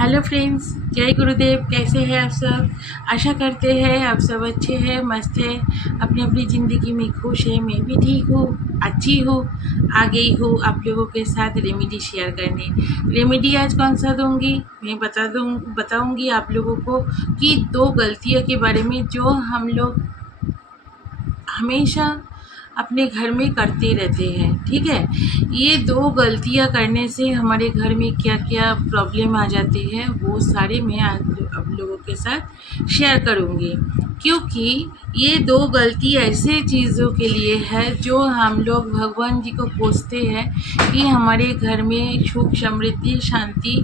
Hello friends, जय गुरुदेव। कैसे हैं आप सब? आशा करते हैं आप सब अच्छे हैं, मस्त हैं, अपनी अपनी ज़िंदगी में खुश हैं। मैं भी ठीक हूँ, अच्छी हूँ। आ गई हूँ आप लोगों के साथ रेमेडी शेयर करने। रेमेडी आज कौन सा दूँगी मैं बताऊँगी आप लोगों को कि 2 गलतियों के बारे में जो हम लोग हमेशा अपने घर में करते रहते हैं। ठीक है, ये 2 गलतियां करने से हमारे घर में क्या क्या प्रॉब्लम आ जाती है वो सारे मैं आज आप लोगों के साथ शेयर करूंगी, क्योंकि ये 2 गलती ऐसे चीज़ों के लिए है जो हम लोग भगवान जी को पूछते हैं कि हमारे घर में सुख समृद्धि शांति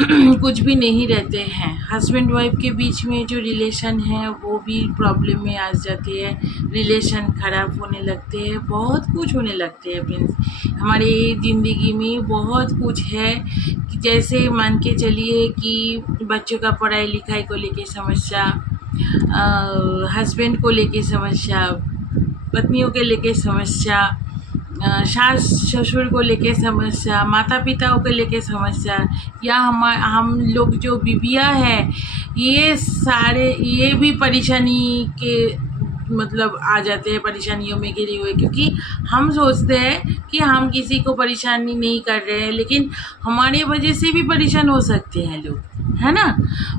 कुछ भी नहीं रहते हैं। हस्बैंड वाइफ के बीच में जो रिलेशन है वो भी प्रॉब्लम में आ जाती है, रिलेशन ख़राब होने लगते हैं, बहुत कुछ होने लगते हैं फ्रेंड्स। हमारे ज़िंदगी में बहुत कुछ है कि जैसे मान के चलिए कि बच्चों का पढ़ाई लिखाई को लेके समस्या, हस्बैंड को लेके समस्या, पत्नियों के लेके समस्या, सास ससुर को लेके समस्या, माता पिताओं को लेके समस्या, या हम लोग जो बीबियाँ हैं ये भी परेशानी के मतलब आ जाते हैं, परेशानियों में घिरे हुए, क्योंकि हम सोचते हैं कि हम किसी को परेशानी नहीं कर रहे हैं, लेकिन हमारे वजह से भी परेशान हो सकते हैं लोग, है ना।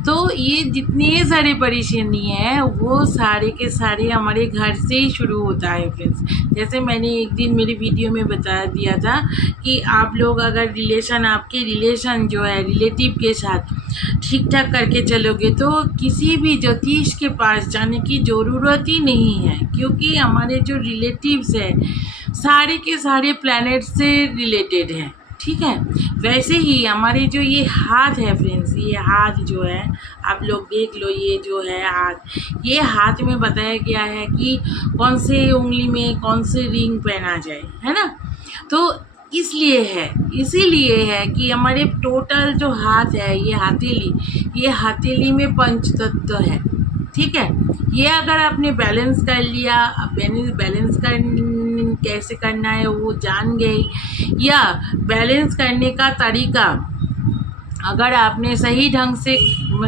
तो ये जितने सारे परेशानी है वो सारे के सारे हमारे घर से ही शुरू होता है फ्रेंड्स। जैसे मैंने एक दिन मेरी वीडियो में बता दिया था कि आप लोग अगर आपके रिलेशन जो है रिलेटिव के साथ ठीक ठाक करके चलोगे तो किसी भी ज्योतिष के पास जाने की ज़रूरत ही नहीं है, क्योंकि हमारे जो रिलेटिव्स हैं सारे के सारे प्लैनेट से रिलेटेड हैं। ठीक है, वैसे ही हमारे जो ये हाथ है फ्रेंड्स, ये हाथ जो है आप लोग देख लो, ये जो है हाथ, ये हाथ में बताया गया है कि कौन से उंगली में कौन से रिंग पहना जाए, है ना। तो इसीलिए है कि हमारे टोटल जो हाथ है ये हथेली में पंच तत्व है। ठीक है, ये अगर आपने बैलेंस कर लिया, बैलेंस कैसे करना है वो जान गए, या बैलेंस करने का तरीका अगर आपने सही ढंग से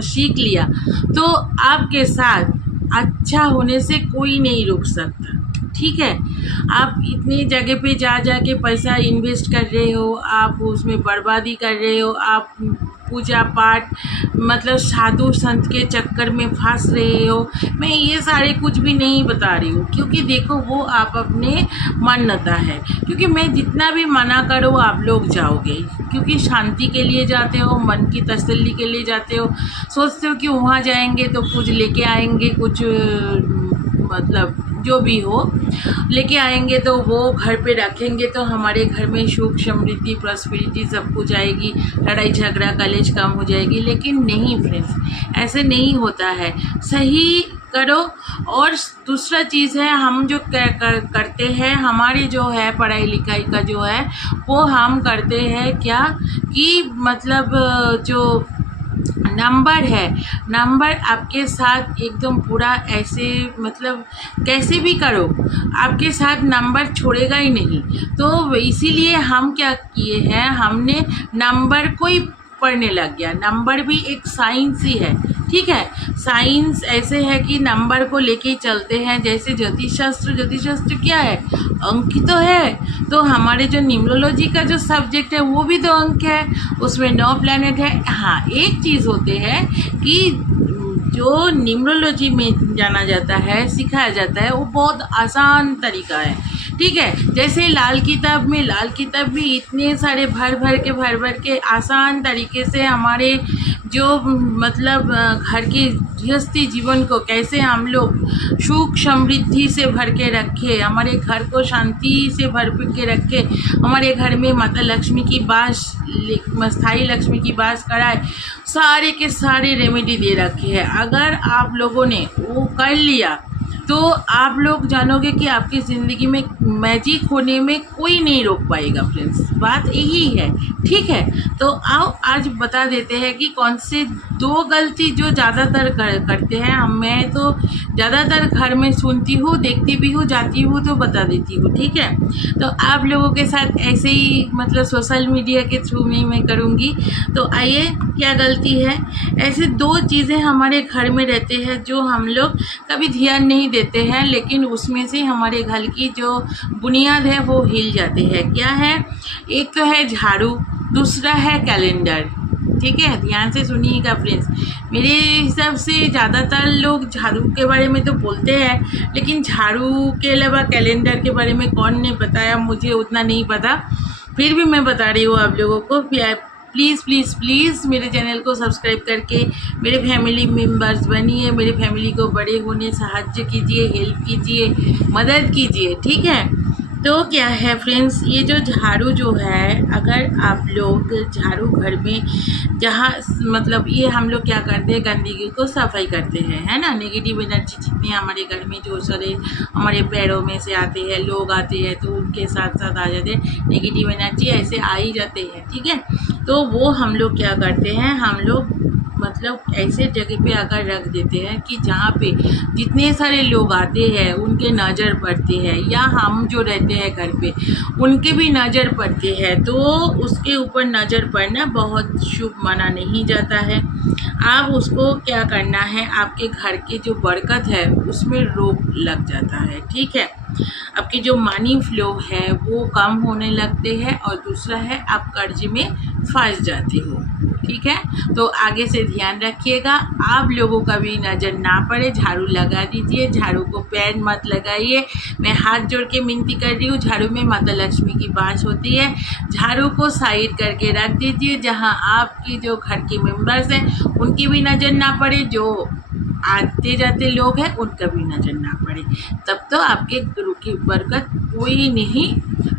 सीख लिया तो आपके साथ अच्छा होने से कोई नहीं रोक सकता। ठीक है, आप इतनी जगह पे जा के पैसा इन्वेस्ट कर रहे हो, आप उसमें बर्बादी कर रहे हो, आप पूजा पाठ मतलब साधु संत के चक्कर में फंस रहे हो। मैं ये सारे कुछ भी नहीं बता रही हूँ, क्योंकि देखो वो आप अपने मान्यता है, क्योंकि मैं जितना भी मना करो आप लोग जाओगे, क्योंकि शांति के लिए जाते हो, मन की तसल्ली के लिए जाते हो, सोचते हो कि वहाँ जाएंगे तो कुछ लेके आएंगे, कुछ मतलब जो भी हो लेके आएंगे, तो वो घर पे रखेंगे तो हमारे घर में सुख समृद्धि प्रॉस्पेरिटी सब कुछ आएगी, लड़ाई झगड़ा कलेश कम हो जाएगी। लेकिन नहीं फ्रेंड्स, ऐसे नहीं होता है। सही करो। और दूसरा चीज़ है, हम जो करते हैं, हमारे जो है पढ़ाई लिखाई का जो है वो हम करते हैं क्या कि मतलब जो नंबर आपके साथ एकदम पूरा ऐसे मतलब कैसे भी करो आपके साथ नंबर छोड़ेगा ही नहीं। तो इसीलिए हम क्या किए हैं, हमने नंबर को ही पढ़ने लग गया। नंबर भी एक साइंस ही है। ठीक है, साइंस ऐसे है कि नंबर को लेके ही चलते हैं। जैसे ज्योतिष शास्त्र क्या है, अंक ही तो है। तो हमारे जो न्यूमरोलॉजी का जो सब्जेक्ट है वो भी तो अंक है, उसमें 9 प्लैनेट है। हाँ, एक चीज़ होते हैं कि जो न्यूमरोलॉजी में जाना जाता है, सिखाया जाता है, वो बहुत आसान तरीका है। ठीक है, जैसे लाल किताब में इतने सारे भर के आसान तरीके से हमारे जो मतलब घर के गृहस्थी जीवन को कैसे हम लोग सुख समृद्धि से भर के रखे, हमारे घर को शांति से भर के रखे, हमारे घर में माता लक्ष्मी की वास, स्थायी लक्ष्मी की वास कराए, सारे के सारे रेमेडी दे रखे हैं। अगर आप लोगों ने वो कर लिया तो आप लोग जानोगे कि आपकी ज़िंदगी में मैजिक होने में कोई नहीं रोक पाएगा फ्रेंड्स, बात यही है। ठीक है, तो आओ आज बता देते हैं कि कौन से 2 गलती जो ज़्यादातर करते हैं। मैं तो ज़्यादातर घर में सुनती हूँ, देखती भी हूँ, जाती हूँ तो बता देती हूँ। ठीक है, तो आप लोगों के साथ ऐसे ही मतलब सोशल मीडिया के थ्रू में मैं करूँगी। तो आइए, क्या गलती है। ऐसे 2 चीज़ें हमारे घर में रहते हैं जो हम लोग कभी ध्यान नहीं देते हैं, लेकिन उसमें से हमारे घर की जो बुनियाद है वो हिल जाती है। क्या है? एक तो है झाड़ू, दूसरा है कैलेंडर। ठीक है, ध्यान से सुनिएगा फ्रेंड्स। मेरे हिसाब से ज़्यादातर लोग झाड़ू के बारे में तो बोलते हैं, लेकिन झाड़ू के अलावा कैलेंडर के बारे में कौन ने बताया, मुझे उतना नहीं पता। फिर भी मैं बता रही हूँ आप लोगों को। प्लीज़ प्लीज़ प्लीज़ मेरे चैनल को सब्सक्राइब करके मेरे फैमिली मेम्बर्स बनिए, मेरे फैमिली को बड़े होने सहायता कीजिए, हेल्प कीजिए, मदद कीजिए। ठीक है, तो क्या है फ्रेंड्स, ये जो झाड़ू जो है, अगर आप लोग झाड़ू घर में जहाँ मतलब ये हम लोग क्या करते हैं, गंदगी को सफाई करते हैं, है ना। नेगेटिव एनर्जी जितने हमारे घर में जो सारे हमारे पैरों में से आते हैं, लोग आते हैं तो उनके साथ साथ आ जाते हैं नेगेटिव एनर्जी, ऐसे आ ही जाते हैं। ठीक है, तो वो हम लोग क्या करते हैं, हम लोग मतलब ऐसे जगह पे आकर रख देते हैं कि जहाँ पे जितने सारे लोग आते हैं उनके नज़र पड़ते हैं, या हम जो रहते हैं घर पे उनके भी नज़र पड़ते हैं, तो उसके ऊपर नज़र पड़ना बहुत शुभ माना नहीं जाता है। आप उसको क्या करना है, आपके घर की जो बरकत है उसमें रोक लग जाता है। ठीक है, आपके जो मनी फ्लो है वो कम होने लगते हैं, और दूसरा है आप कर्ज में फंस जाते हो। ठीक है, तो आगे से ध्यान रखिएगा, आप लोगों का भी नज़र ना पड़े। झाड़ू लगा दीजिए, झाड़ू को पैर मत लगाइए। मैं हाथ जोड़ के विनती कर रही हूँ, झाड़ू में माता लक्ष्मी की वास होती है। झाड़ू को साइड करके रख दीजिए, जहाँ आपकी जो घर के मेंबर्स हैं उनकी भी नज़र ना पड़े, जो आते जाते लोग हैं उनका भी नज़र ना पड़े, तब तो आपके गुरु की बरकत कोई नहीं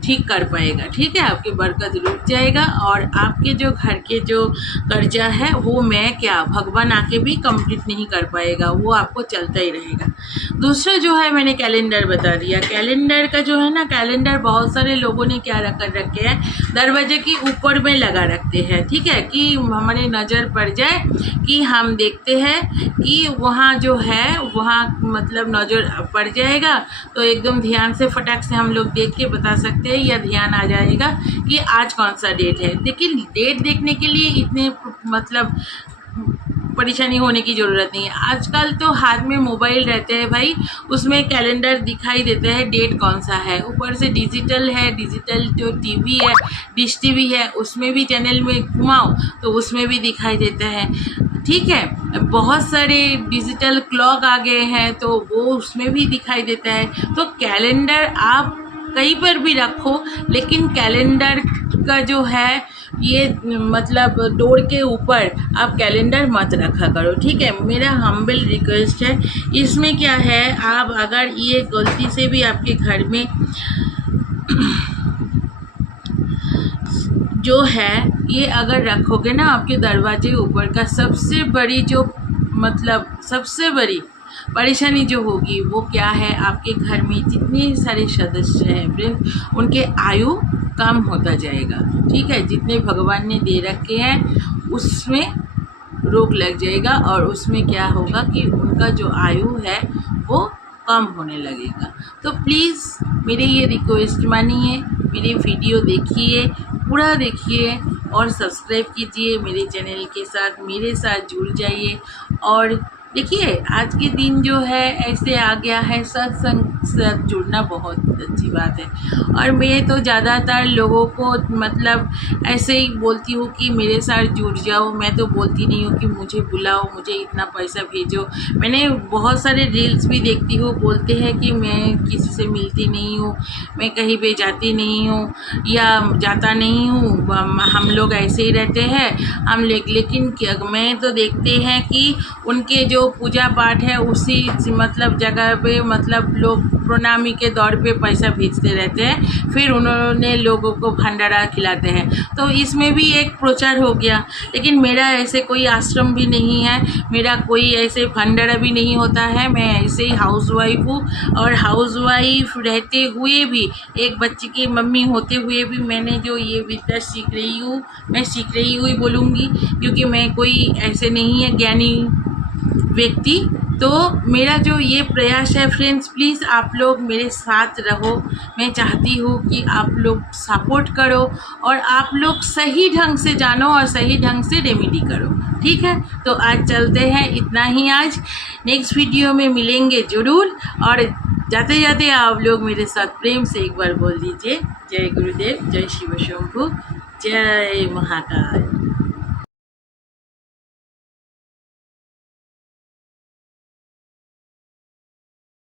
ठीक कर पाएगा। ठीक है, आपकी बरकत रुक जाएगा, और आपके जो घर के जो कर्जा है वो मैं क्या भगवान आके भी कंप्लीट नहीं कर पाएगा, वो आपको चलता ही रहेगा। दूसरा जो है, मैंने कैलेंडर बता दिया। कैलेंडर का जो है ना, कैलेंडर बहुत सारे लोगों ने क्या कर रखे हैं, दरवाजे के ऊपर में लगा रखते हैं। ठीक है, कि हमारे नज़र पड़ जाए, कि हम देखते हैं कि वहाँ जो है वहाँ मतलब नज़र पड़ जाएगा, तो एकदम ध्यान से फटाक से हम लोग देख के बता सकते हैं, या ध्यान आ जाएगा कि आज कौन सा डेट है। लेकिन डेट देखने के लिए इतने मतलब परेशानी होने की ज़रूरत नहीं है। आजकल तो हाथ में मोबाइल रहते हैं भाई, उसमें कैलेंडर दिखाई देता है डेट कौन सा है। ऊपर से डिजिटल है, डिजिटल जो टीवी है, डिश टीवी है, उसमें भी चैनल में घुमाओ तो उसमें भी दिखाई देता है। ठीक है, बहुत सारे डिजिटल क्लॉक आ गए हैं तो वो उसमें भी दिखाई देता है। तो कैलेंडर आप कहीं पर भी रखो, लेकिन कैलेंडर का जो है ये मतलब डोर के ऊपर आप कैलेंडर मत रखा करो। ठीक है, मेरा हम्बल रिक्वेस्ट है। इसमें क्या है, आप अगर ये गलती से भी आपके घर में जो है ये अगर रखोगे ना आपके दरवाजे ऊपर का, सबसे बड़ी जो मतलब सबसे बड़ी परेशानी जो होगी वो क्या है, आपके घर में जितने सारे सदस्य हैं फ्रेंड्स, उनके आयु कम होता जाएगा। ठीक है, जितने भगवान ने दे रखे हैं उसमें रोक लग जाएगा, और उसमें क्या होगा कि उनका जो आयु है वो कम होने लगेगा। तो प्लीज़ मेरे ये रिक्वेस्ट मानिए, मेरे वीडियो देखिए, पूरा देखिए और सब्सक्राइब कीजिए मेरे चैनल के साथ, मेरे साथ जुड़ जाइए। और देखिए, आज के दिन जो है ऐसे आ गया है, सत्संग से जुड़ना बहुत अच्छी बात है। और मैं तो ज़्यादातर लोगों को मतलब ऐसे ही बोलती हूँ कि मेरे साथ जुड़ जाओ। मैं तो बोलती नहीं हूँ कि मुझे बुलाओ, मुझे इतना पैसा भेजो। मैंने बहुत सारे रील्स भी देखती हूँ, बोलते हैं कि मैं किसी से मिलती नहीं हूँ, मैं कहीं पे जाती नहीं हूँ या जाता नहीं हूँ, हम लोग ऐसे ही रहते हैं हम लेकिन मैं तो देखते हैं कि उनके जो पूजा पाठ है उसी मतलब जगह पे मतलब लोग प्रणामी के दौर पे पैसा भेजते रहते हैं, फिर उन्होंने लोगों को भंडारा खिलाते हैं। तो इसमें भी एक प्रचार हो गया। लेकिन मेरा ऐसे कोई आश्रम भी नहीं है, मेरा कोई ऐसे भंडारा भी नहीं होता है। मैं ऐसे ही हाउसवाइफ हूँ, और हाउसवाइफ रहते हुए भी, एक बच्चे की मम्मी होते हुए भी मैंने जो ये विद्या सीख रही हूँ, मैं सीख रही हुई बोलूँगी, क्योंकि मैं कोई ऐसे नहीं है ज्ञानी व्यक्ति। तो मेरा जो ये प्रयास है फ्रेंड्स, प्लीज़ आप लोग मेरे साथ रहो। मैं चाहती हूँ कि आप लोग सपोर्ट करो और आप लोग सही ढंग से जानो और सही ढंग से रेमेडी करो, ठीक है। तो आज चलते हैं, इतना ही आज। नेक्स्ट वीडियो में मिलेंगे ज़रूर। और जाते जाते आप लोग मेरे साथ प्रेम से एक बार बोल दीजिए, जय गुरुदेव, जय शिव शंभु, जय महाकाल।